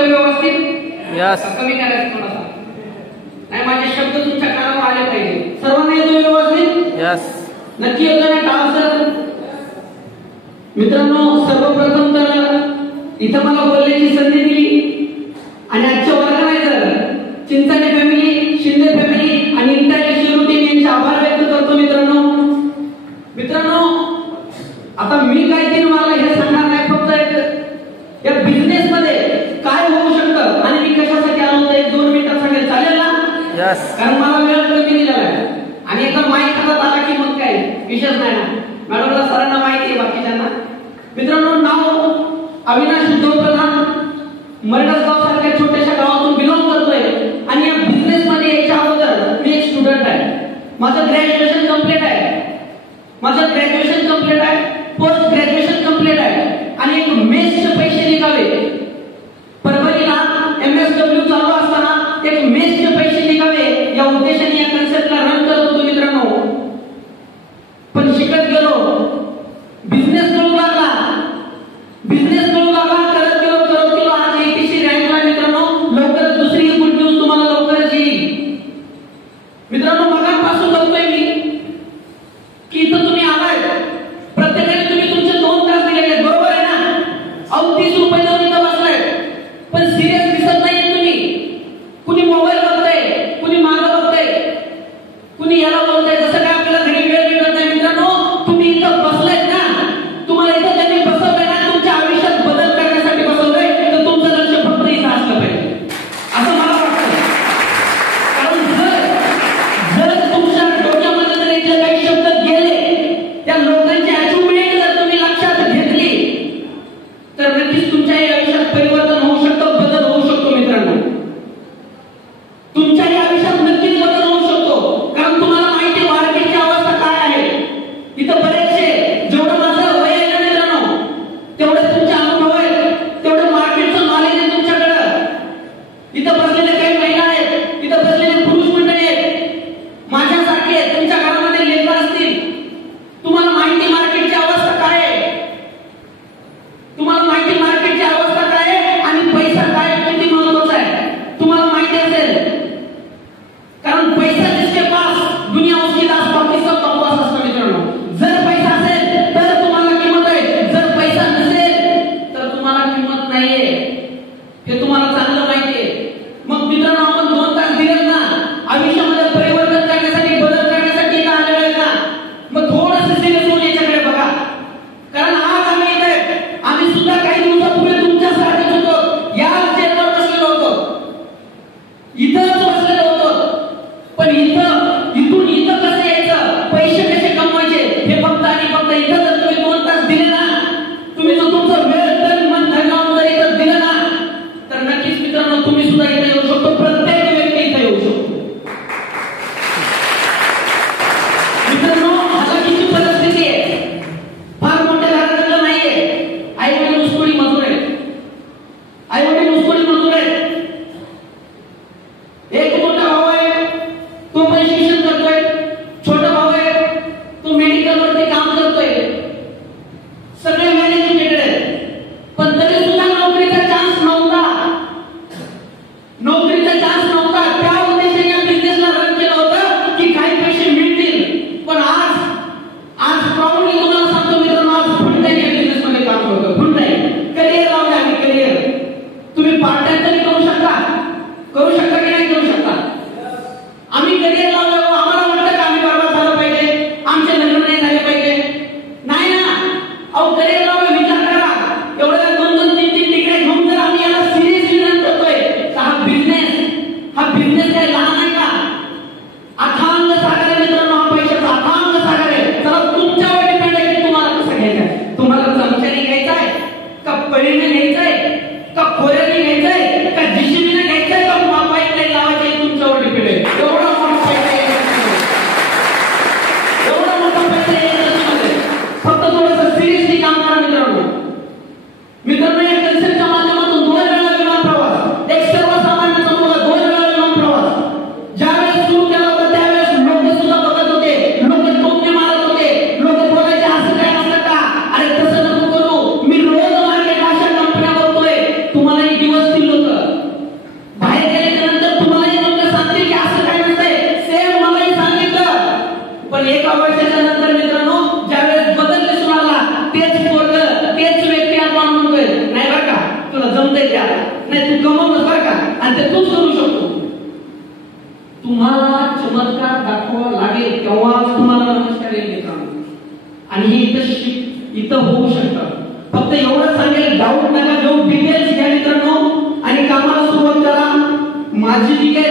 येतो व्यवस्थित? यस. कमी करायचं थोडासा. नाही माझे शब्द तुमच्या कानावर आले पाहिजे. सर्वांना येतो व्यवस्थित? यस. नक्की येतो ना डान्सर? मित्रांनो सर्वप्रथम तर इथं मला बोलण्याची संधी दिली आणि आजच्या ऑर्गनायझर चिंताने फॅमिली, शिंदे फॅमिली आणि इंटरनॅशनल शिरूर यांचे आभार व्यक्त करतो. मित्रांनो आता मी काय ते मला हे सांगणार नाही, फक्त या बिझनेस मध्ये काय होऊ शकतं आणि मी कशासाठी आलो होतो 1-2 मिनिटात सांगेल, चालेल ना? यस. कारण मला वेळ कमी दिलेला आहे आणि एकदा माईक हातात आला की मग काय विषयच नाही ना. मॅडमला सरांना माहिती आहे, बाकीच्यांना. मित्रांनो नाव अविनाश उद्धव प्रधान, मरडसगाव सारख्या छोट्याशा गावातून बिलॉंग करतोय आणि या बिझनेस मध्ये याच्या अगोदर मी एक स्टुडंट आहे. माझं ग्रॅज्युएशन कंप्लीट आहे, पोस्ट ग्रॅज्युएशन कंप्लीट आहे आणि एक मेसचे पैसे निघावे. परभणीला MSW चालू असताना एक मेसचे पैसे निघावे या उद्देशाने या कन्सेप्टला रन करत होतो मित्रांनो. पण शिकत गेलो, बिझनेस करू लागला, करत गेलो आज 80शी रँकला मित्रांनो. लवकरच दुसरी गुड न्यूज तुम्हाला लवकरच येईल. मित्रांनो मगापासून बघतोय मी की इथं तुम्ही आलाय, प्रत्येकाने तुम्ही तुमचे 2 तास दिलेले, बरोबर आहे ना? 30 रुपये देऊन इथं बसलाय, पण सिरियस दिसत नाही तुम्ही. कुणी मोबाईल बघताय, कुणी मागं बघताय, कुणी याला बोलताय, जसं काय आपल्याला घरी वेळ मिळत नाही. मित्रांनो तुम्ही इथं बसलायत ना, तुम्हाला इथं त्यांनी बसवलंय ना, तुमच्या आयुष्यात बदल करण्यासाठी बसवलंय, तर तुमचं लक्ष फक्त इथं असलं पाहिजे असं मला वाटतं. कारण जर तुमच्या डोक्यामध्ये जर याचे काही शब्द गेले, त्या लोकांची अचिव्हमेंट जर तुम्ही लक्षात घेतली, तर नक्कीच तुमच्या आयुष्यात परिवर्तन होऊ शकतं, बदल होऊ शकतो. मित्रांनो तुमच्याही आयुष्यात नक्कीच बदल होऊ शकतो. कारण तुम्हाला माहिती आहे मार्केटची अवस्था काय आहे. इथं बरेचसे, जेवढं माझं वय आहे ना मित्रांनो, तेवढे तुमचे अनुभव आहेत, तेवढं मार्केटचं नॉलेज आहे तुमच्याकडं. इथं बसलेले काही महिला आहेत, इथं बसलेले पुरुष मंडळी आहेत, माझ्यासारखे आहेत, तुमच्या घरामध्ये लेकर असतील. तुम्हाला माहिती मार्केटची अवस्था काय आहे, आणि पैसा काय किती महत्वाचा आहे तुम्हाला माहिती असेल. कारण पैसा जिसके पास दुनिया उसके पास बाकी सब बकवास असतं मित्रांनो. जर पैसा असेल तर तुम्हाला किंमत आहे, जर पैसा नसेल तर तुम्हाला किंमत नाहीये, हे तुम्हाला चांगलं माहिती आहे. मग मित्रांनो आपण 2 तास दिलेत ना, आयुष्यामध्ये परिवर्तन करण्यासाठी, बदल करण्यासाठी इथं आलेलो आहे ना, मग थोडंसं सिरियस होऊन याच्याकडे बघा. कारण आज आम्ही इथे, आम्ही सुद्धा काही दिवसापूर्वी तुमच्यासारखेच होतो, या चेअरवर बसलेलो होतो, इथंच बसलेलो होतो. पण इथून इथं कसं यायचं, पैसे कसे कमवायचे, हे फक्त आणि फक्त इथं जर तुम्ही 2 तास दिले ना, तुम्ही जर तुमचं वेळ तन मन धन जर इथं दिलं ना, तर नक्कीच मित्रांनो तुम्ही सुद्धा इथे येऊ शकतो. प्रत्येक व्यक्ती इथे येऊ शकतो. मित्रांनो हलाखीची परिस्थिती आहे, फार मोठ्या घरातलं नाहीये. आई-वडील ऊसतोडी मजूर आहेत, एक मोठा भाऊ आहे, तो पण शिक्षण करतोय, छोटा भाऊ आहे, तो मेडिकल वरती काम करतोय. सगळे वेल एज्युकेटेड आहेत, पण तरी सुद्धा नोकरीचा चान्स नव्हता. त्या उद्देशाने या बिझनेसला रन केलं होतं की काही पैसे मिळतील. पण आज प्राऊडली तुम्हाला सांगतो मित्रांनो, आज फुल टाइम या बिझनेस मध्ये काम करतो. फुल टाइम करिअर लावले आम्ही. करिअर तुम्ही पार्ट टाइम तरी करू शकता की नाही करू शकता? आम्ही करिअर लावलं, आम्हाला वाटतं का आम्ही बरबाद झालं पाहिजे, आमचे लग्न नाही झाले पाहिजे? नाही ना. अहो करिअर लावलं, विचार करा, एवढ्या 2-3 डिग्री घेऊन जर आम्ही याला सिरियसली रन करतोय, तर हा बिझनेस काय लहान आहे का? अथांग सागर आहे मित्रांनो, हा पैशाचा अथांग सागर आहे. चला तुमच्यावर डिपेंड आहे की तुम्हाला कसं घ्यायचं आहे. तुम्हाला चमच्याने घ्यायचं आहे का, पळीने घ्यायचं आहे का, खोऱ्याने घ्यायचं आहे का, जिशिबीने घ्यायचं आहे का, पाईपलाईन लावायची, तुमच्यावर डिपेंड आहे. एवढा मोठा पैसा आहे. जमतंय त्या, नाही तू कमवलंस बरं का, आणि ते तूच करू शकतो. तुम्हाला चमत्कार दाखवावा लागेल तेव्हाच तुम्हाला नमस्कार येईल मित्रांनो. आणि हे इथं होऊ शकतं. फक्त एवढं सांगेल, डाऊट नका घेऊ, डिटेल्स घ्या मित्रांनो आणि कामाला सुरुवात करा. माझी जी काही